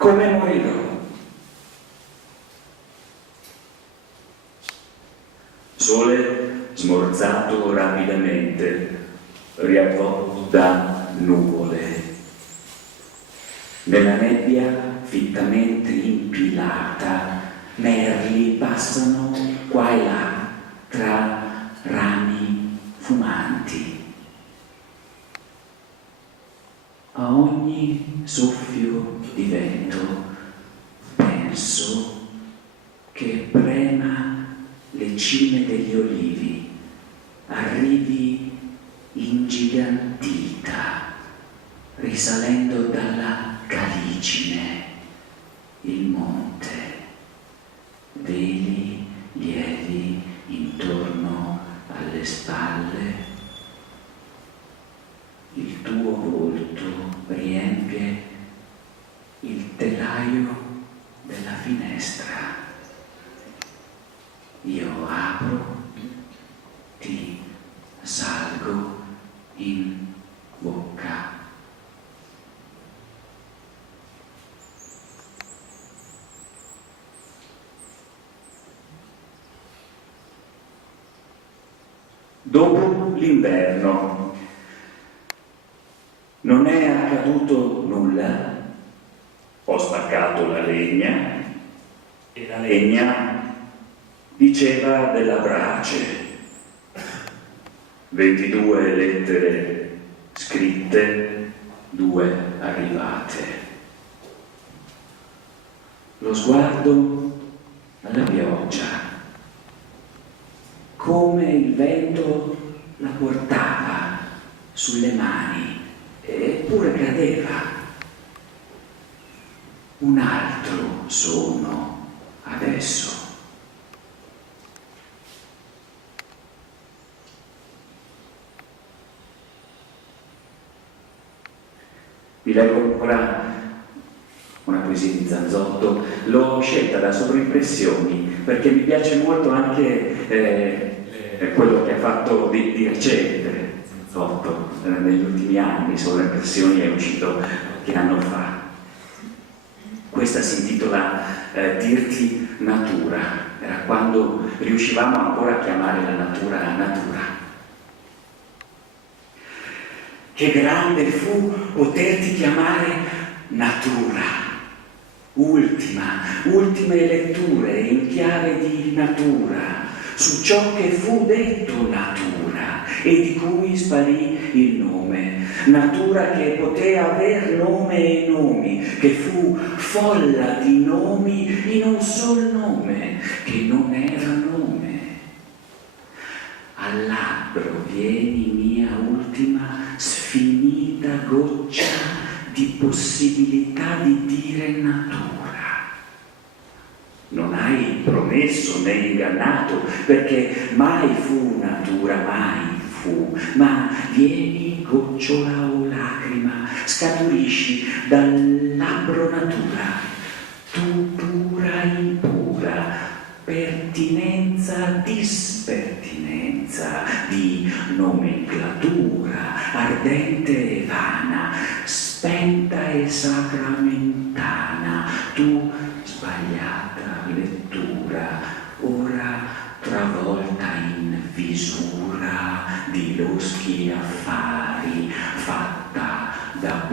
come morirò. Sole smorzato rapidamente, riavvolto da nuvole. Nella nebbia fittamente impilata, merli passano qua e là tra rami fumanti. A ogni soffio di vento penso che prema le cime degli olivi, arrivi ingigantita, risalendo dalla calicine il monte, veli lievi intorno alle spalle, il tuo volto riempie il telaio della finestra. Io apro, ti salgo in bocca. Dopo l'inverno non è accaduto nulla. Ho staccato la legna e la legna diceva della brace. 22 lettere scritte, 2 arrivate. Lo sguardo alla pioggia, come il vento la portava sulle mani, eppure cadeva. Un altro sono adesso. Vi leggo ancora una poesia di Zanzotto. L'ho scelta da sovrimpressioni perché mi piace molto anche quello che ha fatto di recente Zanzotto negli ultimi anni. Sovrimpressioni è uscito qualche anno fa. Questa si intitola Dirti natura. Era quando riuscivamo ancora a chiamare la natura natura. Che grande fu poterti chiamare natura. Ultime letture in chiave di natura, su ciò che fu detto natura e di cui sparì il nome. Natura che potea aver nome e nomi, che fu folla di nomi in un sol nome, che non era nome. Al labbro vieni mia ultima sfinita goccia di possibilità di dire natura. Non hai promesso né ingannato, perché mai fu natura, mai fu, ma vieni gocciola o lacrima, scaturisci dal labbro natura, tu pura impura, pertinenza, dispertinenza di nomenclatura, ardente e vana, spenta e sacramentana, tu sbagliata lettura, ora travolta in visura di loschi affari, fatta da